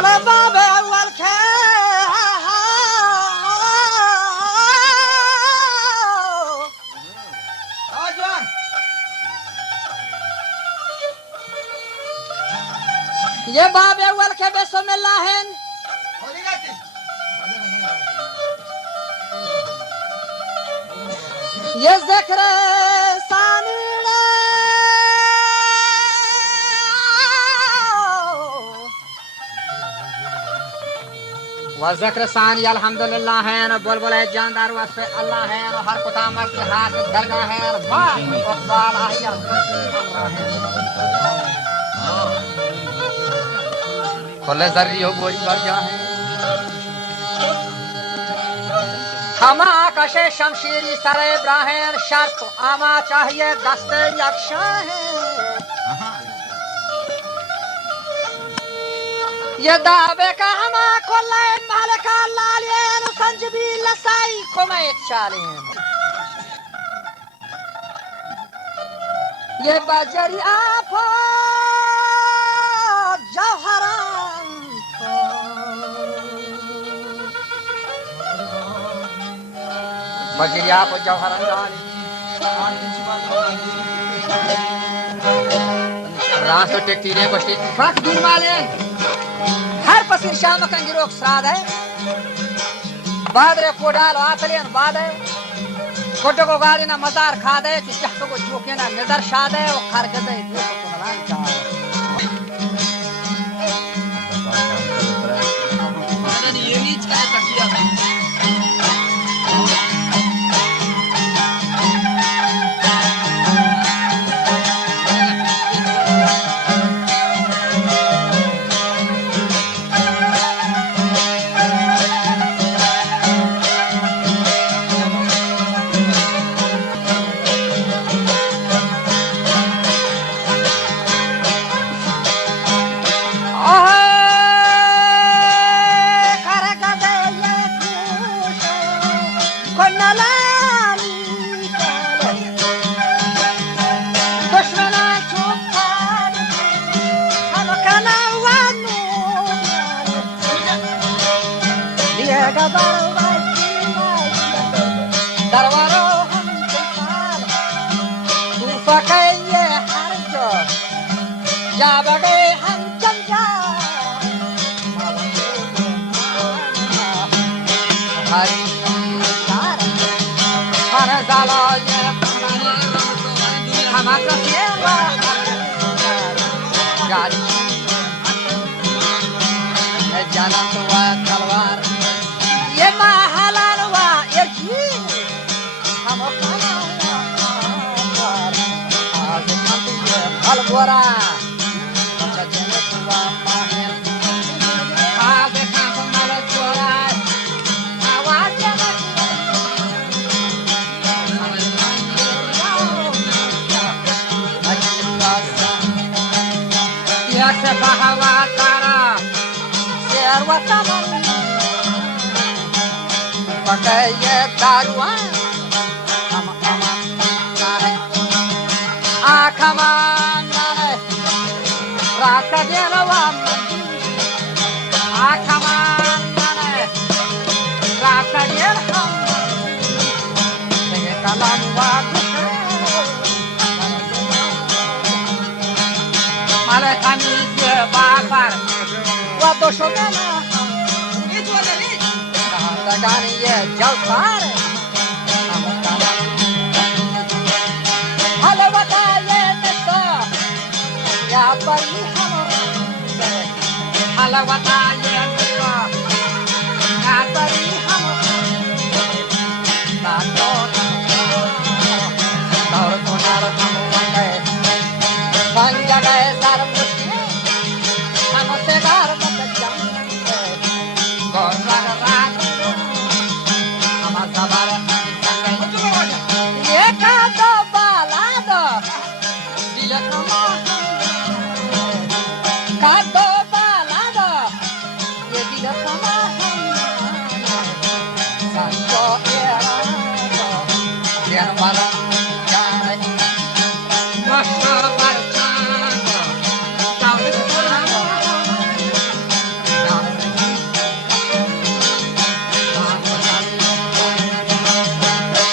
بلبل باب اول که آجوان یه باب اول که بسم الله خودی گتی یه ذکر ثانی و ذکر ثانی الحمدلله ہے بلبل جاندار وصف اللہ ہے ہر قطامت کے ہاتھ درگاہ ہے باق اقبال آئی کل ذری ہو گوری بر جا ہے ہما کش شمشیری سر ابراہیم شرط آما چاہیے دست یکشاں ہے یہ دعوے کا ہما کل مالکہ لالین سنجبیل لسائی کمیت چالین یہ بجری آپا جوہران بجری آپا جوہران ڈالی راستو ٹکتیرے کشتی فاک دین والے ہر پسیر شام کن گروک سراد ہے بادر کوڈال آتلین باد ہے کوڈو کو گاڑینا مزار کھاد ہے چہتو کو چوکینا نظر شاد ہے وہ خرگز ہے دوستو کو نلان چاہ ہے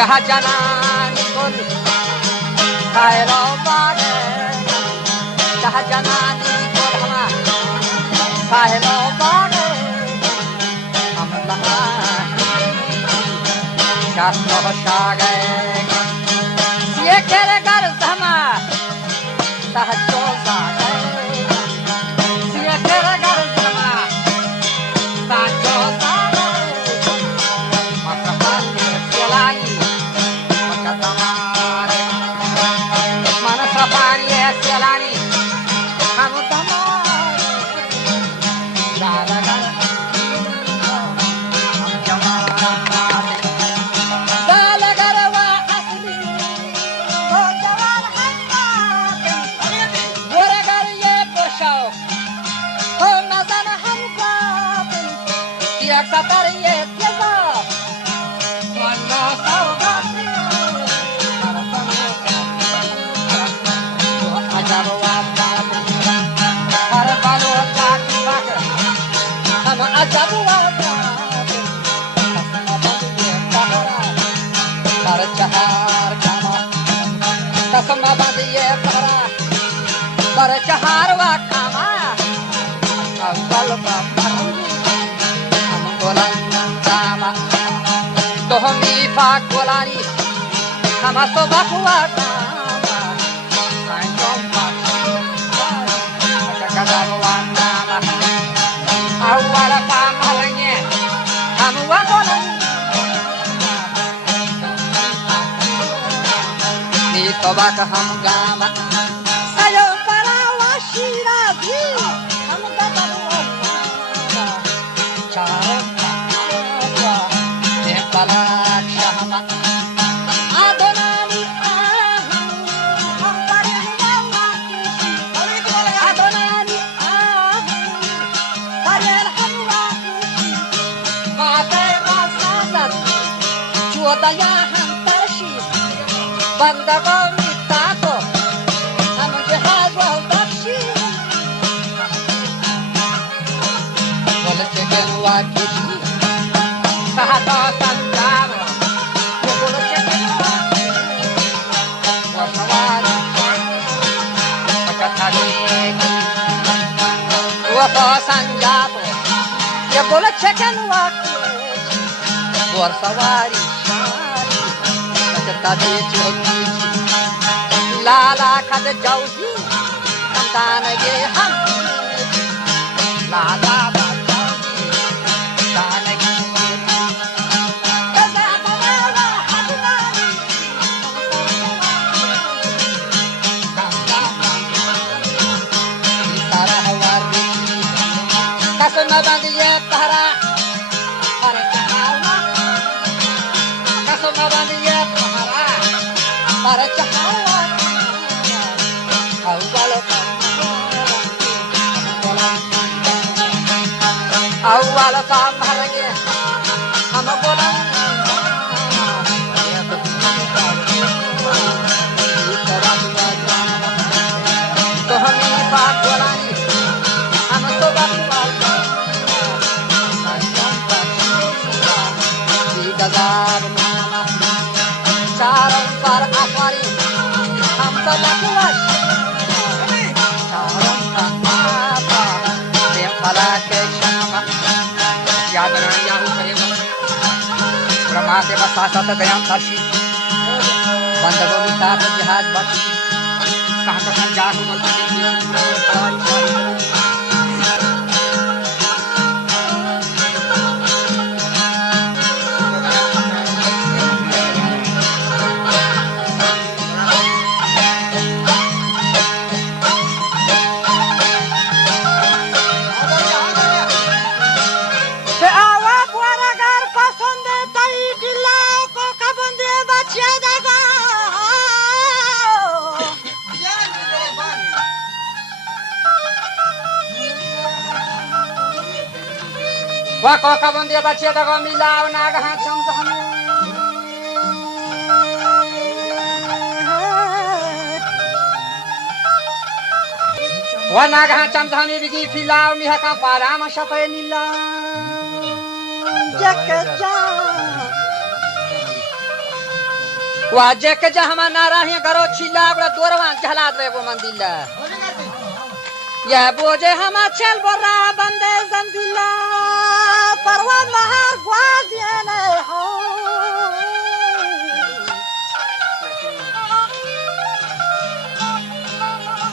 Shahjanani kol Khairo baage Shahjanani kol hama Khairo baage Hamlaha Shastro shage Siye kere gar zama Sahjo baage Siye kere gar zama Sahjo baage Makahani selai Makatamare Manasapani selani Hamutamare Lalagar Hamjamare Lalagar wa asli Bhojawan hambatin Goragar ye boshao Ho nazan hambatin Tiyak satar ye tyaza Walla saugati Ajabu wabatin Harbalo taki bakar Hama ajabu wabatin Tasma bandiye kahara Har chahar kama Tasma bandiye kahara Har chahar wa kama Awal baparangi Amgolan kama Tohmi fakolani Hama sobak wa kama Sanjom bakari Makakadabu wa kama Awal pamarangi Hamu wakolan Ni sobak hamu gama Sayo para wa shirazi Hamu gagaru wa kama Charam kama Nepalak shahma Adonani aham Ham pare hawa kushi Adonani aham Pare hawa kushi Mate masasat Chuodaya ham tarshi Bandago mitato Ham jihaz wa bakshi Wala chicken wa kishi Sahato sanjaro Wala chicken wa kishi Wasawari Pachatari Wato sanjato Ya bola chicken wa kishi Wasawari shari Pachatari chokichi Lala kad jauzi Kantana ye ham Lala ba jauzi Kantana ye Kazabala hadnani Isara hawari Kasma bandiye tahara Hare chaharwa Kasma bandiye tahara Hare chaharwa Awal Awal pamarangi Hama bolan Tohmi pakolani Hama sobak wala Sanjam bakshisa Digazar nama Charam par afari Ham sobak wala Charam par apa Nepalak shama Yadarani yahu kahema Brahma seva sasat gayam sashi Bandago mitata jihaz bakshi Sahata sanjahu malpati Se awa buaragar pasonde tai dilao ko kabande bachya daga Wa ko kabande bachya daga milao naga ha cham cham Wa naga ha cham cham bigi filao mi ha ka para ma shape nila Jakaja वाजे के जहमा नाराही करो छिला बड़ा दोरवा जहला दे वो मंदिला या बोझे हम चल बोरा बंदे जंजिला परवान महार ग्वाजिया ने हो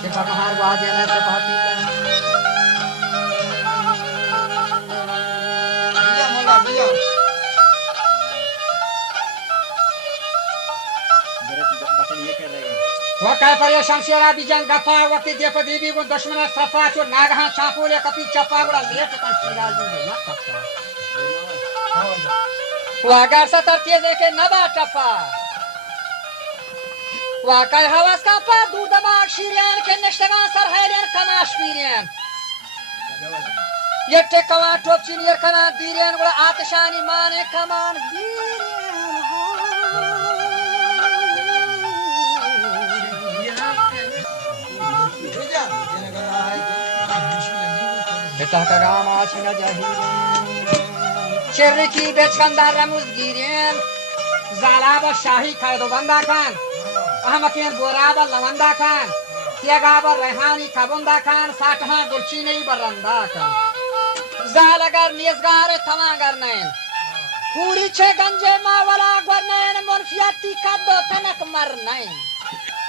के महार ग्वाजिया ने से बहुत वकाय पर शमशेरा बिजन गफा वक्ति देप देवी को दुश्मन सफा चो नागहा चापोले कपि चपा गुड़ा लेट का शिराल दी ना कपा वागर सतर तेज के नबा टफा वाकाय हवस का पा दूधमा शिरियन के नष्टगा सरहैरन कमाश पीरियन ये टेकवा टोप चिनियर कना दीरियन गुड़ा आतशानी माने कमान दीरियन बेटा का गाम आछना जाहिर शेरकी बेचकंदार रमुज गिरेन जालाबा शाही खायदो बंदा खान अहमकेन बोराबा लवंदा खान तेगाबा रेहानी खबंदा खान साठहा गुलची नहीं बरंदा खान जालगर नियसगार थमागर नैन पूरी छे गंजे मावला गरनैन मुनफियाती कदो तनक मर नैन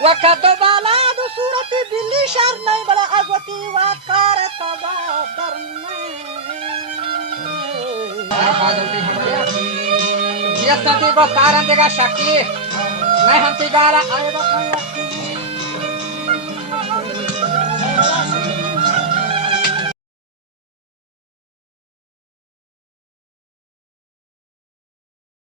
वकदो बाला दो सूरत बिल्ली शर नहीं बड़ा अगवती वाकार तबा दरने बादलती हमारे ये सती को कारण देगा शक्ति नहीं हम तिगारा आएगा